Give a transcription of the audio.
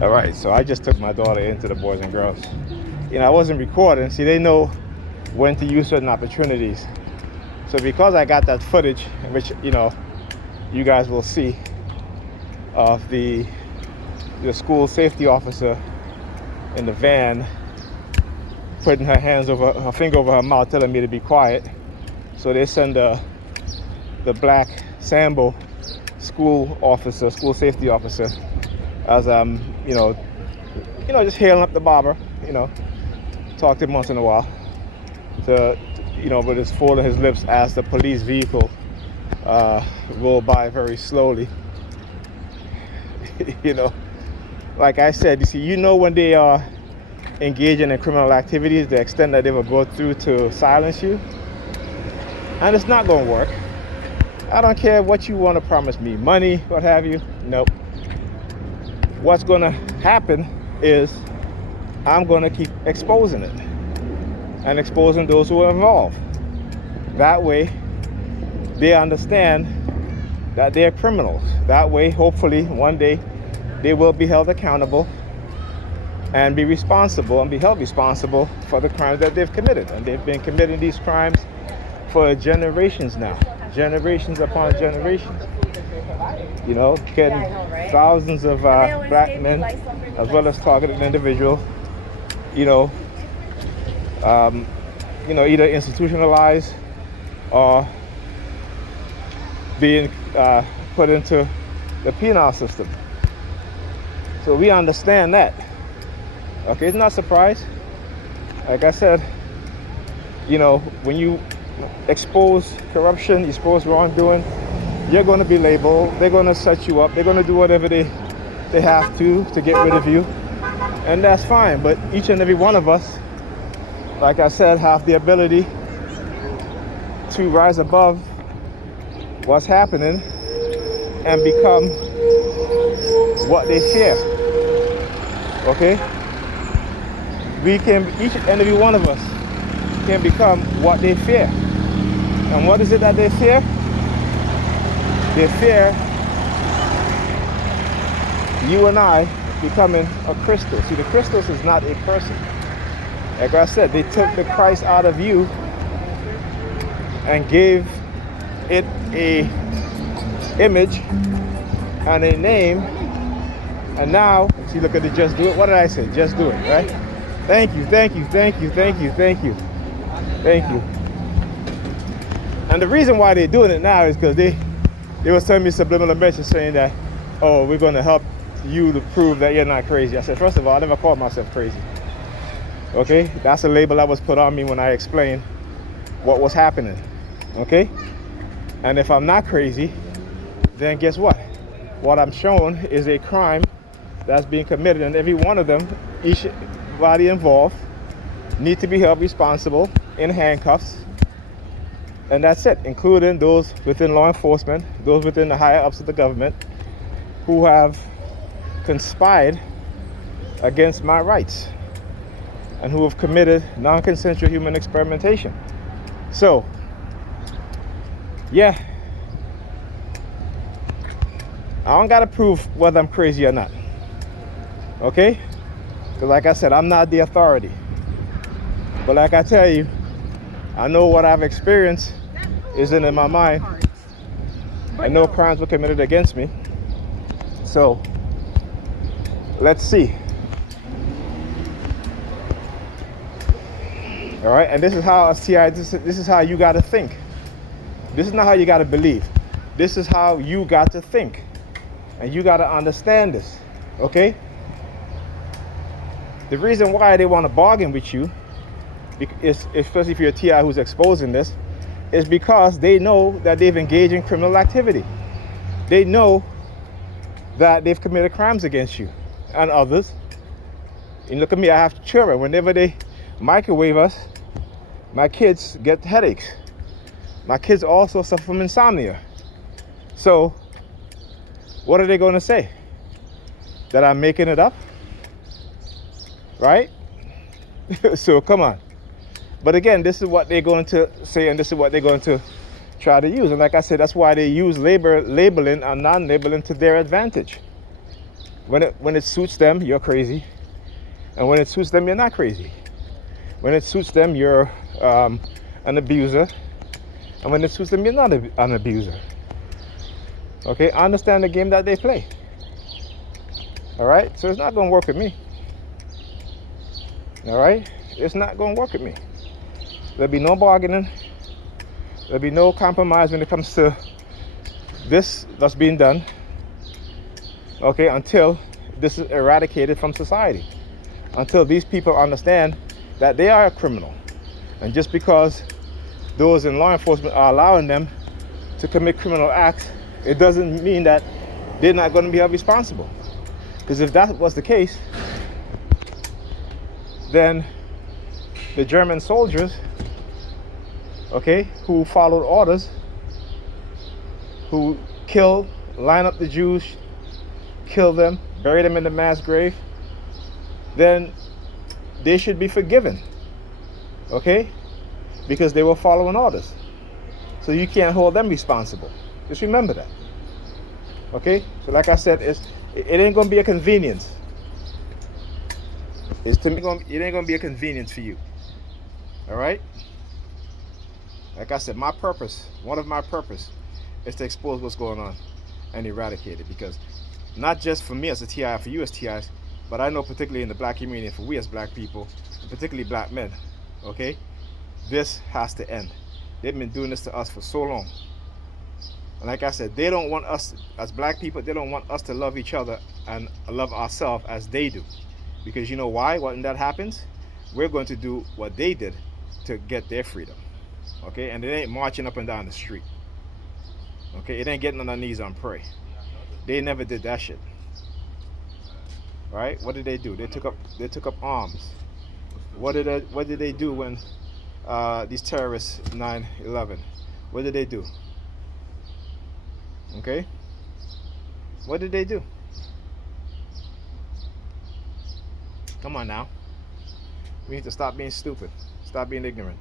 All right, so I just took my daughter into the Boys and Girls. I wasn't recording. See, they know when to use certain opportunities. So because I got that footage, which, you guys will see, of the school safety officer in the van putting her finger over her mouth, telling me to be quiet. So they send the black sambo school safety officer, as I'm, just hailing up the barber, talk to him once in a while, with his folding his lips as the police vehicle rolled by very slowly. Like I said, you see, when they are engaging in criminal activities, the extent that they will go through to silence you, and it's not going to work. I don't care what you want to promise me, money, what have you. Nope. What's going to happen is I'm going to keep exposing it and exposing those who are involved. That way, they understand that they're criminals. That way, hopefully, one day, they will be held accountable and be held responsible for the crimes that they've committed. And they've been committing these crimes for generations now, generations upon generations. Getting thousands of black men, as well as targeted individuals, either institutionalized or being put into the penal system. So we understand that. Okay, it's not a surprise. Like I said, when you expose corruption, expose wrongdoing, you're going to be labeled. They're going to set you up. They're going to do whatever they have to get rid of you. And that's fine. But each and every one of us, like I said, have the ability to rise above what's happening and become what they fear. Okay? Each and every one of us can become what they fear. And what is it that they fear? They fear you and I becoming a Christos. See, the Christos is not a person. Like I said, they took the Christ out of you and gave it a image and a name. And now, see, look at the just do it. What did I say? Just do it, right? Thank you, thank you, thank you, thank you, thank you, thank you. And the reason why they're doing it now is because they were sending me subliminal message saying that, oh, we're going to help you to prove that you're not crazy. I said, first of all, I never called myself crazy. Okay? That's a label that was put on me when I explained what was happening. Okay? And if I'm not crazy, then guess what? What I'm showing is a crime that's being committed, and every one of them, each body involved, need to be held responsible in handcuffs. And that's it, including those within law enforcement, those within the higher ups of the government who have conspired against my rights and who have committed non-consensual human experimentation. So, yeah, I don't gotta prove whether I'm crazy or not. Okay? Because like I said, I'm not the authority. But like I tell you, I know what I've experienced isn't in my mind. I know crimes were committed against me. So, let's see. All right, and this is how this is how you got to think. This is not how you got to believe. This is how you got to think. And you got to understand this, okay? The reason why they want to bargain with you, especially if you're a TI who's exposing this, is because they know that they've engaged in criminal activity. They know that they've committed crimes against you and others. And look at me, I have children. Whenever they microwave us, my kids get headaches. My kids also suffer from insomnia. So, what are they going to say? That I'm making it up? Right? So, come on. But again, this is what they're going to say, and this is what they're going to try to use. And like I said, that's why they use labeling and non-labeling to their advantage. When it suits them, you're crazy, and when it suits them, you're not crazy. When it suits them, you're an abuser, and when it suits them, you're not an abuser. Okay, I understand the game that they play. All right, so it's not gonna work with me. All right, it's not gonna work with me. There'll be no bargaining. There'll be no compromise when it comes to this that's being done. Okay, until this is eradicated from society, until these people understand that they are a criminal, and just because those in law enforcement are allowing them to commit criminal acts, it doesn't mean that they're not going to be held responsible. Because if that was the case, then the German soldiers, okay, who followed orders, who killed, line up the Jews, kill them, bury them in the mass grave, then they should be forgiven, okay? Because they were following orders. So you can't hold them responsible. Just remember that, okay? So like I said, it ain't gonna be a convenience. It ain't gonna be a convenience for you, all right? Like I said, my purpose, one of my purpose, is to expose what's going on and eradicate it, because not just for me as a TI, for you as TIs, but I know particularly in the black community, for we as black people, and particularly black men, okay, this has to end. They've been doing this to us for so long. And like I said, they don't want us as black people, they don't want us to love each other and love ourselves as they do. Because you know why? When that happens, we're going to do what they did to get their freedom, okay? And it ain't marching up and down the street, okay? It ain't getting on our knees and pray. They never did that shit. Right? What did they do? They took up arms. What did they do when these terrorists 9/11? What did they do? Okay? What did they do? Come on now. We need to stop being stupid. Stop being ignorant.